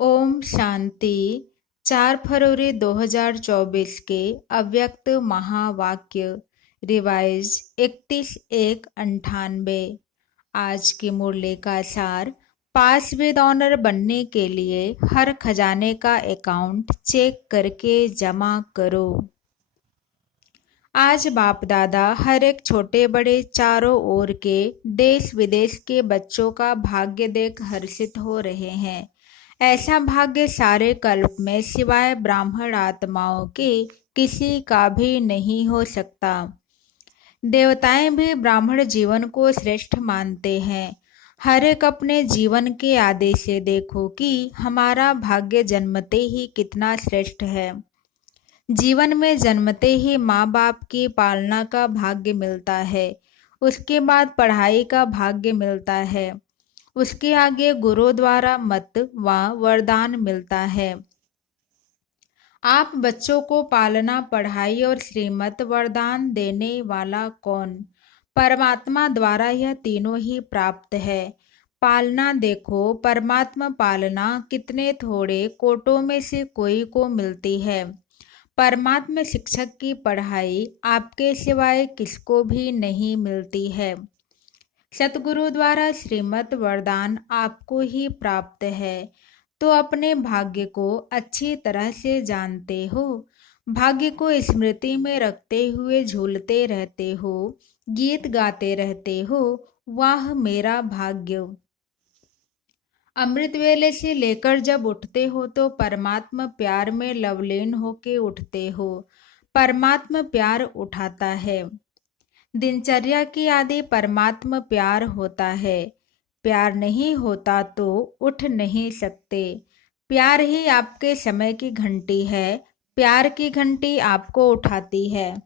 ओम शांति। 4 फरवरी 2024 के अव्यक्त महावाक्य रिवाइज 31/1/98। आज की मुरली का सार, पास विद ऑनर बनने के लिए हर खजाने का अकाउंट चेक करके जमा करो। आज बाप दादा हर एक छोटे बड़े चारों ओर के देश विदेश के बच्चों का भाग्य देख हर्षित हो रहे हैं। ऐसा भाग्य सारे कल्प में सिवाय ब्राह्मण आत्माओं के किसी का भी नहीं हो सकता। देवताएं भी ब्राह्मण जीवन को श्रेष्ठ मानते हैं। हर एक अपने जीवन के आदि से देखो कि हमारा भाग्य जन्मते ही कितना श्रेष्ठ है। जीवन में जन्मते ही माँ बाप की पालना का भाग्य मिलता है, उसके बाद पढ़ाई का भाग्य मिलता है, उसके आगे गुरु द्वारा मत व वरदान मिलता है। आप बच्चों को पालना, पढ़ाई और श्रीमत वरदान देने वाला कौन? परमात्मा द्वारा यह तीनों ही प्राप्त है। पालना देखो, परमात्मा पालना कितने थोड़े कोटों में से कोई को मिलती है। परमात्मा शिक्षक की पढ़ाई आपके सिवाय किसको भी नहीं मिलती है। सतगुरु द्वारा श्रीमत वरदान आपको ही प्राप्त है, तो अपने भाग्य को अच्छी तरह से जानते हो। भाग्य को स्मृति में रखते हुए झूलते रहते हो, गीत गाते रहते हो, वाह मेरा भाग्य। अमृत वेले से लेकर जब उठते हो तो परमात्मा प्यार में लवलीन होके उठते हो। परमात्मा प्यार उठाता है। दिनचर्या की आदि परमात्मा प्यार होता है। प्यार नहीं होता तो उठ नहीं सकते। प्यार ही आपके समय की घंटी है। प्यार की घंटी आपको उठाती है।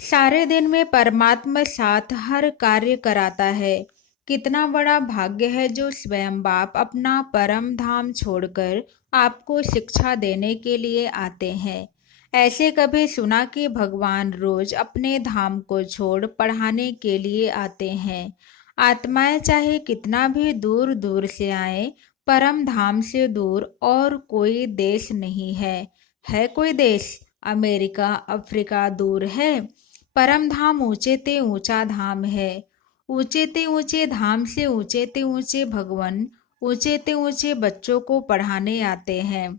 सारे दिन में परमात्मा साथ हर कार्य कराता है। कितना बड़ा भाग्य है जो स्वयं बाप अपना परम धाम छोड़कर आपको शिक्षा देने के लिए आते हैं। ऐसे कभी सुना कि भगवान रोज अपने धाम को छोड़ पढ़ाने के लिए आते हैं? आत्माएं चाहे कितना भी दूर दूर से आए, परम धाम से दूर और कोई देश नहीं है। है कोई देश? अमेरिका, अफ्रीका दूर है। परम धाम ऊंचे ते ऊंचा धाम है। ऊंचे ते ऊंचे धाम से ऊंचे ते ऊंचे भगवान ऊंचे ते ऊंचे बच्चों को पढ़ाने आते हैं।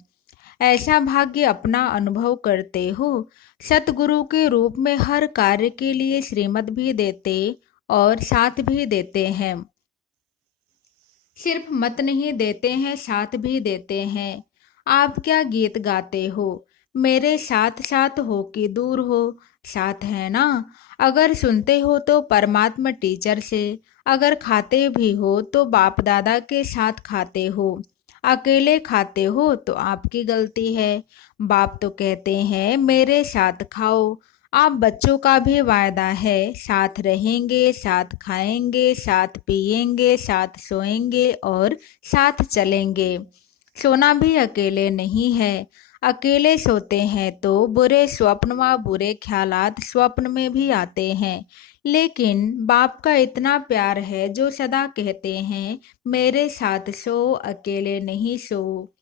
ऐसा भाग्य अपना अनुभव करते हो। सतगुरु के रूप में हर कार्य के लिए श्रीमत भी देते और साथ भी देते हैं। सिर्फ मत नहीं देते हैं, साथ भी देते हैं। आप क्या गीत गाते हो? मेरे साथ साथ हो कि दूर हो? साथ है ना। अगर सुनते हो तो परमात्मा टीचर से, अगर खाते भी हो तो बाप दादा के साथ खाते हो। अकेले खाते हो तो आपकी गलती है। बाप तो कहते हैं मेरे साथ खाओ। आप बच्चों का भी वायदा है, साथ रहेंगे, साथ खाएंगे, साथ पिएंगे, साथ सोएंगे और साथ चलेंगे। सोना भी अकेले नहीं है। अकेले सोते हैं तो बुरे स्वप्न व बुरे ख्यालात स्वप्न में भी आते हैं। लेकिन बाप का इतना प्यार है जो सदा कहते हैं मेरे साथ सो, अकेले नहीं सो।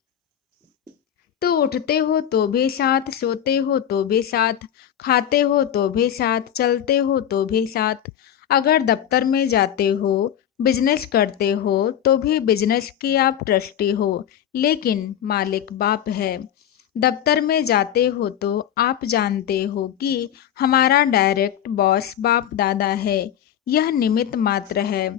तो उठते हो तो भी साथ, सोते हो तो भी साथ, खाते हो तो भी साथ, चलते हो तो भी साथ। अगर दफ्तर में जाते हो, बिजनेस करते हो तो भी बिजनेस की आप ट्रस्टी हो, लेकिन मालिक बाप है। दफ्तर में जाते हो तो आप जानते हो कि हमारा डायरेक्ट बॉस बाप दादा है। यह निमित्त मात्र है।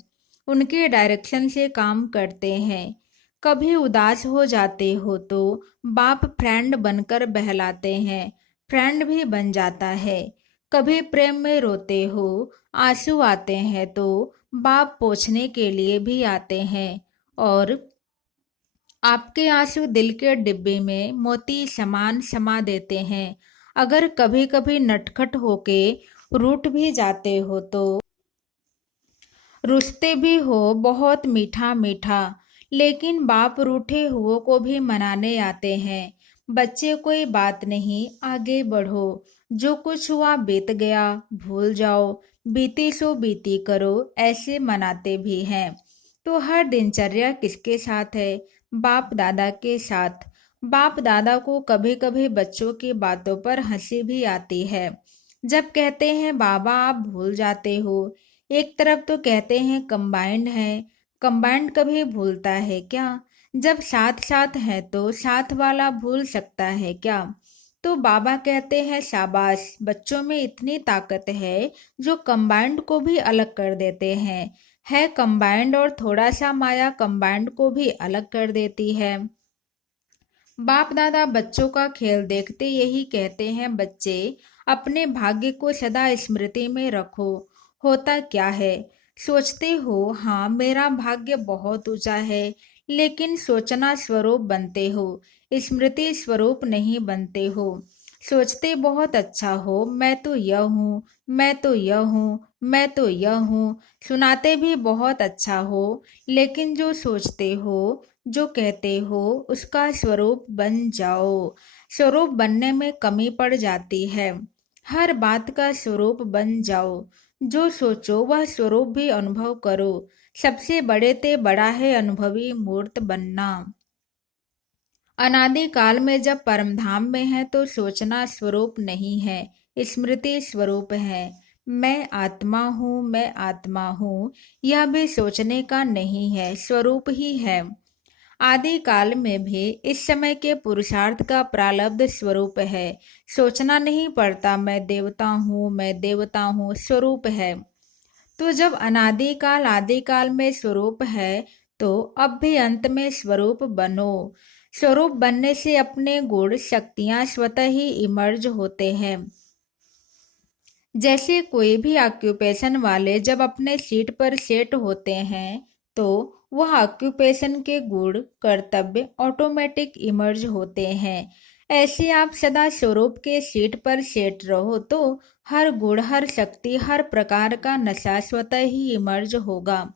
उनके डायरेक्शन से काम करते हैं। कभी उदास हो जाते हो तो बाप फ्रेंड बनकर बहलाते हैं, फ्रेंड भी बन जाता है। कभी प्रेम में रोते हो, आंसू आते हैं तो बाप पोंछने के लिए भी आते हैं और आपके आंसू दिल के डिब्बे में मोती समान समा देते हैं। अगर कभी कभी नटखट होके रूठ भी जाते हो तो रुसते भी हो बहुत मीठा मीठा, लेकिन बाप रूठे हुओं को भी मनाने आते हैं। बच्चे कोई बात नहीं, आगे बढ़ो। जो कुछ हुआ बीत गया, भूल जाओ। बीती सो बीती करो, ऐसे मनाते भी हैं। तो हर दिनचर्या किसके साथ है? बाप दादा के साथ। बाप दादा को कभी कभी बच्चों की बातों पर हंसी भी आती है। जब कहते हैं बाबा आप भूल जाते हो, एक तरफ तो कहते हैं कंबाइंड है। कंबाइंड कभी भूलता है क्या? जब साथ साथ है तो साथ वाला भूल सकता है क्या? तो बाबा कहते हैं शाबाश, बच्चों में इतनी ताकत है जो कंबाइंड को भी अलग कर देते हैं। है कंबाइंड और थोड़ा सा माया कंबाइंड को भी अलग कर देती है। बाप दादा बच्चों का खेल देखते यही कहते हैं, बच्चे अपने भाग्य को सदा स्मृति में रखो। होता क्या है, सोचते हो हाँ मेरा भाग्य बहुत ऊंचा है, लेकिन सोचना स्वरूप बनते हो, स्मृति स्वरूप नहीं बनते हो। सोचते बहुत अच्छा हो, मैं तो यह हूँ, मैं तो यह हूँ, मैं तो यह हूँ, सुनाते भी बहुत अच्छा हो, लेकिन जो सोचते हो, जो कहते हो, उसका स्वरूप बन जाओ। स्वरूप बनने में कमी पड़ जाती है। हर बात का स्वरूप बन जाओ। जो सोचो वह स्वरूप भी अनुभव करो। सबसे बड़े ते बड़ा है अनुभवी मूर्त बनना। अनादि काल में जब परमधाम में है तो सोचना स्वरूप नहीं है, स्मृति स्वरूप है। मैं आत्मा हूँ, मैं आत्मा हूँ, यह भी सोचने का नहीं है, स्वरूप ही है। आदि काल में भी इस समय के पुरुषार्थ का प्रारब्ध स्वरूप है। सोचना नहीं पड़ता मैं देवता हूँ, मैं देवता हूँ, स्वरूप है। तो जब अनादि काल आदि काल में स्वरूप है, तो अब भी अंत में स्वरूप बनो। स्वरूप बनने से अपने गुण शक्तियां स्वतः ही इमर्ज होते हैं। जैसे कोई भी ऑक्यूपेशन वाले जब अपने सीट पर सेट होते हैं, तो वह ऑक्यूपेशन के गुण कर्तव्य ऑटोमेटिक इमर्ज होते हैं। ऐसे आप सदा स्वरूप के सीट पर सेट रहो तो हर गुण, हर शक्ति, हर प्रकार का नशा स्वतः ही इमर्ज होगा।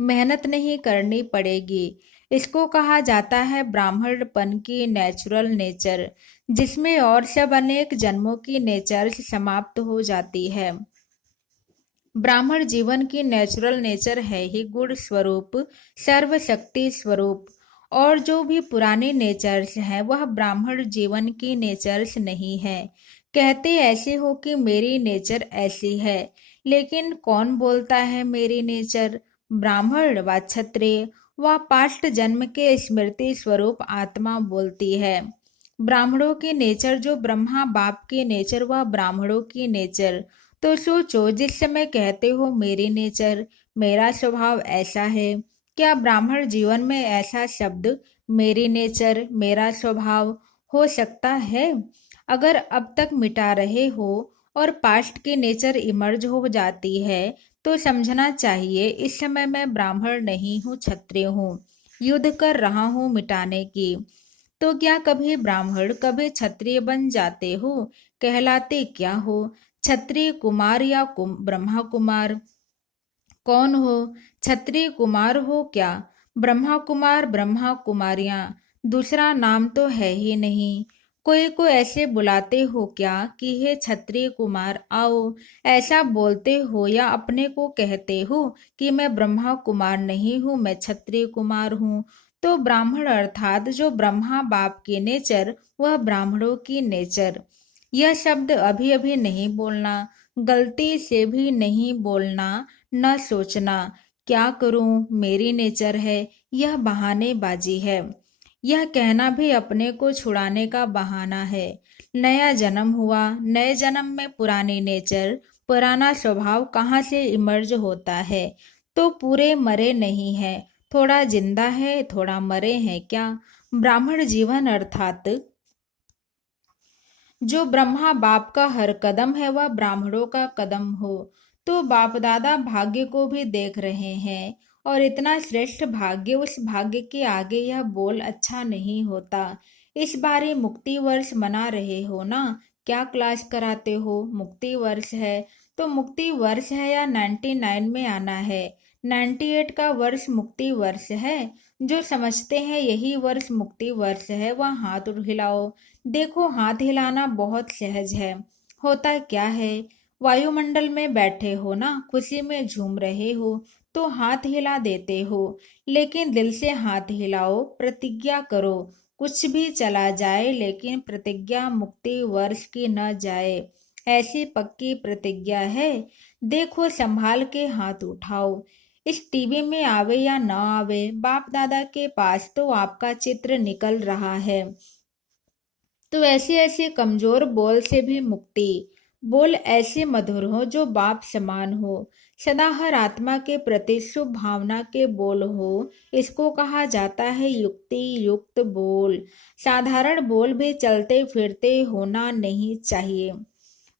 मेहनत नहीं करनी पड़ेगी। इसको कहा जाता है ब्राह्मणपन की नेचुरल नेचर, जिसमें और सब अनेक जन्मों की नेचर समाप्त हो जाती है। ब्राह्मण जीवन की नेचुरल नेचर है ही गुण स्वरूप, सर्वशक्ति स्वरूप। और जो भी पुराने नेचर्स हैं वह ब्राह्मण जीवन की नेचर्स नहीं है। कहते ऐसे हो कि मेरी नेचर ऐसी है, लेकिन कौन बोलता है मेरी नेचर? ब्राह्मण व क्षत्रिय व पास्ट जन्म के स्मृति स्वरूप आत्मा बोलती है। ब्राह्मणों की नेचर जो ब्रह्मा बाप की नेचर व ब्राह्मणों की नेचर। तो सोचो, जिस समय कहते हो मेरी नेचर, मेरा स्वभाव ऐसा है, क्या ब्राह्मण जीवन में ऐसा शब्द मेरी नेचर, मेरा स्वभाव हो सकता है? अगर अब तक मिटा रहे हो और पास्ट की नेचर इमर्ज हो जाती है, तो समझना चाहिए इस समय मैं ब्राह्मण नहीं हूँ, क्षत्रिय हूँ, युद्ध कर रहा हूँ मिटाने की। तो क्या कभी ब्राह्मण कभी क्षत्रिय बन जाते हो? कहलाते क्या हो? क्षत्रिय कुमार या ब्रह्मा कुमार? कौन हो? क्षत्रिय कुमार हो क्या? ब्रह्मा कुमार, ब्रह्मा कुमारियां, दूसरा नाम तो है ही नहीं। कोई को ऐसे बुलाते हो क्या कि हे क्षत्रिय कुमार आओ? ऐसा बोलते हो या अपने को कहते हो कि मैं ब्रह्मा कुमार नहीं हूँ, मैं क्षत्रिय कुमार हूँ? तो ब्राह्मण अर्थात जो ब्रह्मा बाप की नेचर, वह ब्राह्मणों की नेचर। यह शब्द अभी अभी नहीं बोलना, गलती से भी नहीं बोलना, न सोचना क्या करूं मेरी नेचर है, यह बहानेबाजी है। यह कहना भी अपने को छुड़ाने का बहाना है। नया जन्म हुआ, नए जन्म में पुरानी नेचर, पुराना स्वभाव कहाँ से इमर्ज होता है? तो पूरे मरे नहीं है, थोड़ा जिंदा है, थोड़ा मरे हैं क्या? ब्राह्मण जीवन अर्थात जो ब्रह्मा बाप का हर कदम है वह ब्राह्मणों का कदम हो। तो बाप दादा भाग्य को भी देख रहे हैं, और इतना श्रेष्ठ भाग्य, उस भाग्य के आगे यह बोल अच्छा नहीं होता। इस बार मुक्ति वर्ष मना रहे हो ना? क्या क्लास कराते हो? मुक्ति वर्ष है तो मुक्ति वर्ष है या 99 में आना है? 98 का वर्ष मुक्ति वर्ष है। जो समझते हैं यही वर्ष मुक्ति वर्ष है वह हाथ हिलाओ। देखो, हाथ हिलाना बहुत सहज है। होता क्या है, वायुमंडल में बैठे हो ना, खुशी में झूम रहे हो, तो हाथ हिला देते हो, लेकिन दिल से हाथ हिलाओ, प्रतिज्ञा करो। कुछ भी चला जाए लेकिन प्रतिज्ञा मुक्ति वर्ष की न जाए। ऐसी पक्की प्रतिज्ञा है, देखो संभाल के हाथ उठाओ। इस टीवी में आवे या न आवे, बाप दादा के पास तो आपका चित्र निकल रहा है। तो ऐसे ऐसे कमजोर बोल से भी मुक्ति। बोल ऐसे मधुर हो जो बाप समान हो। सदा हर आत्मा के प्रति शुभ भावना के बोल हो। इसको कहा जाता है युक्ति युक्त बोल। साधारण बोल भी चलते फिरते होना नहीं चाहिए।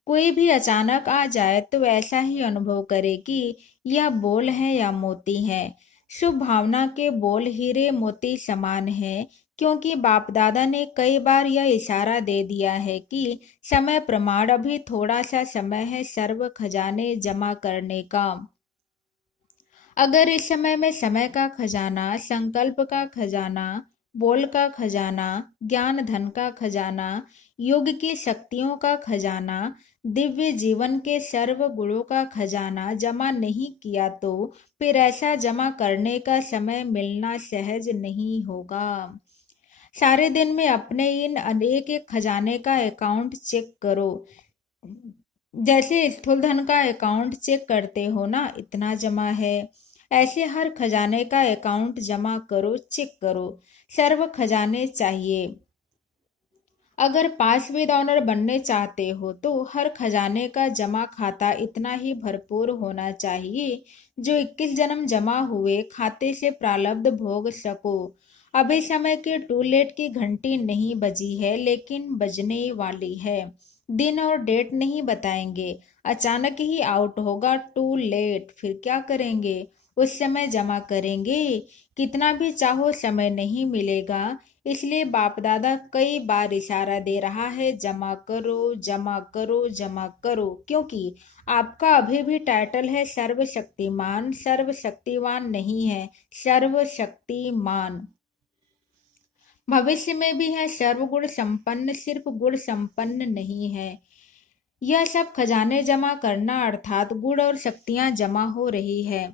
कोई भी अचानक आ जाए तो ऐसा ही अनुभव करे कि यह बोल है या मोती है। शुभ भावना के बोल हीरे मोती समान है, क्योंकि बाप दादा ने कई बार यह इशारा दे दिया है कि समय प्रमाण, अभी थोड़ा सा समय है सर्व खजाने जमा करने का। अगर इस समय में समय का खजाना, संकल्प का खजाना, बोल का खजाना, ज्ञान धन का खजाना, योग की शक्तियों का खजाना, दिव्य जीवन के सर्व गुणों का खजाना जमा नहीं किया तो फिर ऐसा जमा करने का समय मिलना सहज नहीं होगा। सारे दिन में अपने इन अनेक एक खजाने का अकाउंट चेक करो। जैसे स्थूल धन का अकाउंट चेक करते हो ना, इतना जमा है, ऐसे हर खजाने का अकाउंट जमा करो, चेक करो। सर्व खजाने चाहिए। अगर पास विद ऑनर बनने चाहते हो तो हर खजाने का जमा खाता इतना ही भरपूर होना चाहिए जो 21 जन्म जमा हुए खाते से प्रारब्ध भोग सको। अभी समय के टू लेट की घंटी नहीं बजी है, लेकिन बजने वाली है। दिन और डेट नहीं बताएंगे, अचानक ही आउट होगा टू लेट। फिर क्या करेंगे? उस समय जमा करेंगे। कितना भी चाहो समय नहीं मिलेगा। इसलिए बाप दादा कई बार इशारा दे रहा है, जमा करो जमा करो जमा करो, क्योंकि आपका अभी भी टाइटल है सर्वशक्तिमान। सर्वशक्तिवान नहीं है, सर्वशक्तिमान। भविष्य में भी है सर्वगुण संपन्न, सिर्फ गुण संपन्न नहीं है। यह सब खजाने जमा करना अर्थात गुण और शक्तियां जमा हो रही है।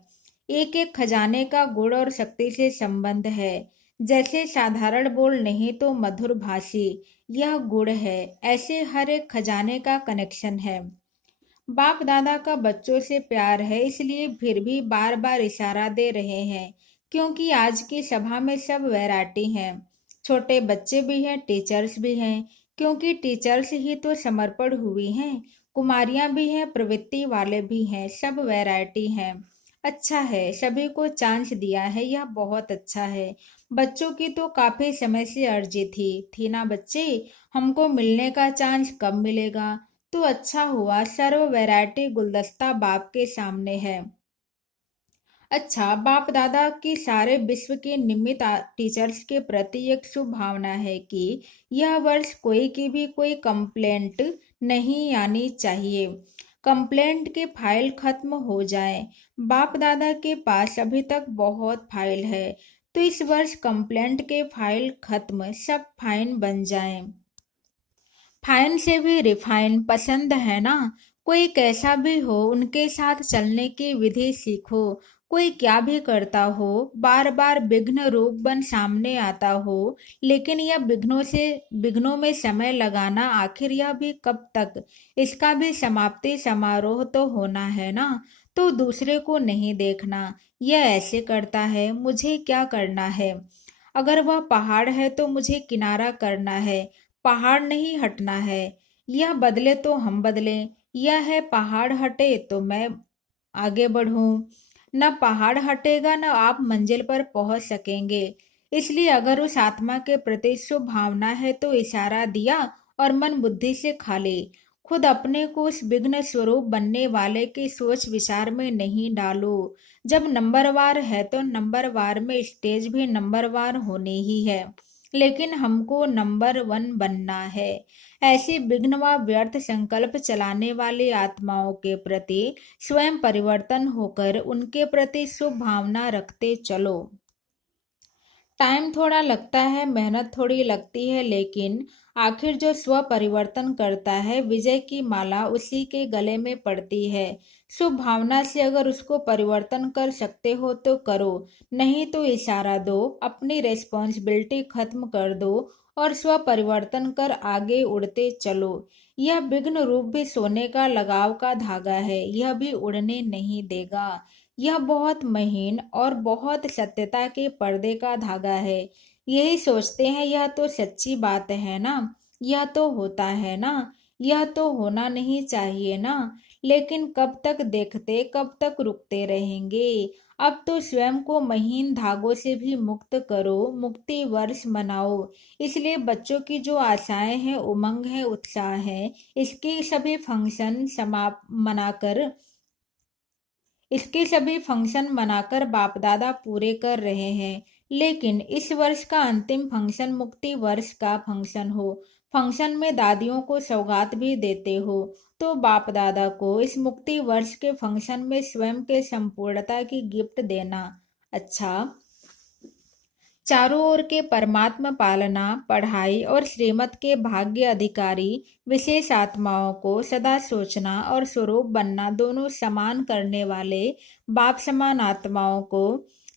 एक एक खजाने का गुण और शक्ति से संबंध है। जैसे साधारण बोल नहीं तो मधुर भाषी, यह गुण है। ऐसे हर एक खजाने का कनेक्शन है। बाप दादा का बच्चों से प्यार है, इसलिए फिर भी बार बार इशारा दे रहे हैं, क्योंकि आज की सभा में सब वैरायटी हैं। छोटे बच्चे भी हैं, टीचर्स भी हैं, क्योंकि टीचर्स ही तो समर्पण हुई हैं। कुमारियां भी हैं, प्रवृत्ति वाले भी हैं, सब वैरायटी हैं। अच्छा है, सभी को चांस दिया है, यह बहुत अच्छा है। बच्चों की तो काफी समय से अर्जी थी ना बच्चे, हमको मिलने का चांस कब मिलेगा? तो अच्छा हुआ, सर्व वैरायटी गुलदस्ता बाप के सामने है। अच्छा, बाप दादा की सारे विश्व के निमित्त टीचर्स के प्रति एक शुभ भावना है कि यह वर्ष कोई की भी कोई कंप्लेंट नहीं आनी चाहिए। कंप्लेंट के फाइल खत्म हो जाए। बाप दादा के पास अभी तक बहुत फाइल है, तो इस वर्ष कंप्लेंट के फाइल खत्म, सब फाइन बन जाएं। फाइन से भी रिफाइन पसंद है ना? कोई कैसा भी हो, उनके साथ चलने की विधि सीखो। कोई क्या भी करता हो, बार बार विघ्न रूप बन सामने आता हो, लेकिन यह विघ्नों में समय लगाना, आखिर यह भी कब तक? इसका भी समाप्ति समारोह तो होना है ना। तो दूसरे को नहीं देखना, यह ऐसे करता है, मुझे क्या करना है? अगर वह पहाड़ है तो मुझे किनारा करना है, पहाड़ नहीं हटना है। यह बदले तो हम बदलें, यह है पहाड़ हटे तो मैं आगे बढ़ूं। न पहाड़ हटेगा न आप मंजिल पर पहुंच सकेंगे। इसलिए अगर उस आत्मा के प्रति शुभ भावना है तो इशारा दिया और मन बुद्धि से खाली। खुद अपने को उस विघ्न स्वरूप बनने वाले की सोच विचार में नहीं डालो। जब नंबरवार है तो नंबरवार में स्टेज भी नंबरवार होनी ही है, लेकिन हमको नंबर 1 बनना है। ऐसी विघ्न व व्यर्थ संकल्प चलाने वाली आत्माओं के प्रति स्वयं परिवर्तन होकर उनके प्रति शुभ भावना रखते चलो। टाइम थोड़ा लगता है, मेहनत थोड़ी लगती है, लेकिन आखिर जो स्व परिवर्तन करता है, विजय की माला उसी के गले में पड़ती है। शुभ भावना से अगर उसको परिवर्तन कर सकते हो तो करो, नहीं तो इशारा दो, अपनी रेस्पॉन्सिबिलिटी खत्म कर दो और स्व परिवर्तन कर आगे उड़ते चलो। यह विघ्न रूप भी सोने का लगाव का धागा है, यह भी उड़ने नहीं देगा। यह बहुत महीन और बहुत सत्यता के पर्दे का धागा है। यही सोचते हैं यह तो सच्ची बात है ना, यह तो होता है ना, यह तो होना नहीं चाहिए ना, लेकिन कब तक देखते, कब तक रुकते रहेंगे। अब तो स्वयं को महीन धागों से भी मुक्त करो, मुक्ति वर्ष मनाओ। इसलिए बच्चों की जो आशाएं हैं, उमंग है, उत्साह है, इसके सभी फंक्शन समाप्त मनाकर इसके सभी फंक्शन मनाकर बाप दादा पूरे कर रहे हैं। लेकिन इस वर्ष का अंतिम फंक्शन मुक्ति वर्ष का फंक्शन हो, फंक्शन में दादियों को सौगात भी देते हो, तो बाप दादा को इस मुक्ति वर्ष के फंक्शन में स्वयं के संपूर्णता की गिफ्ट देना। अच्छा, चारों ओर के परमात्मा पालना, पढ़ाई और श्रीमत के भाग्य अधिकारी विशेष आत्माओं को सदा सोचना और स्वरूप बनना दोनों समान करने वाले बाप समान आत्माओं को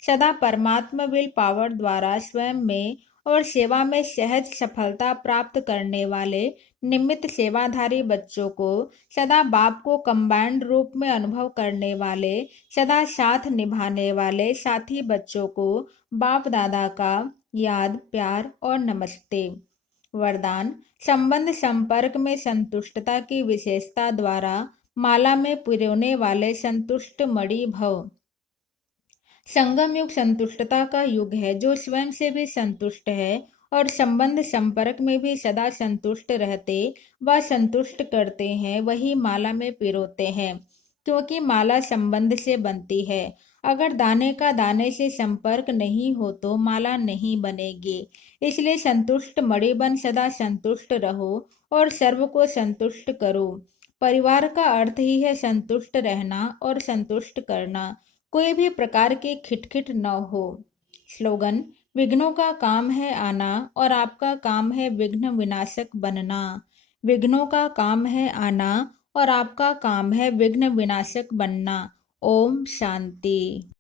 सदा परमात्मा विल पावर द्वारा स्वयं में और सेवा में सहज सफलता प्राप्त करने वाले निमित्त सेवाधारी बच्चों को सदा बाप को कंबाइंड रूप में अनुभव करने वाले सदा साथ निभाने वाले साथी बच्चों को बाप दादा का याद, प्यार और नमस्ते। वरदान: संबंध संपर्क में संतुष्टता की विशेषता द्वारा माला में पिरोने वाले संतुष्ट मणि भव। संगम युग संतुष्टता का युग है। जो स्वयं से भी संतुष्ट है और संबंध संपर्क में भी सदा संतुष्ट रहते व संतुष्ट करते हैं, वही माला में पिरोते हैं, क्योंकि माला संबंध से बनती है। अगर दाने का दाने से संपर्क नहीं हो तो माला नहीं बनेगी। इसलिए संतुष्ट मणि बन सदा संतुष्ट रहो और सर्व को संतुष्ट करो। परिवार का अर्थ ही है संतुष्ट रहना और संतुष्ट करना, कोई भी प्रकार की खिटखिट न हो। स्लोगन: विघ्नों का काम है आना और आपका काम है विघ्न विनाशक बनना। विघ्नों का काम है आना और आपका काम है विघ्न विनाशक बनना। ओम शांति।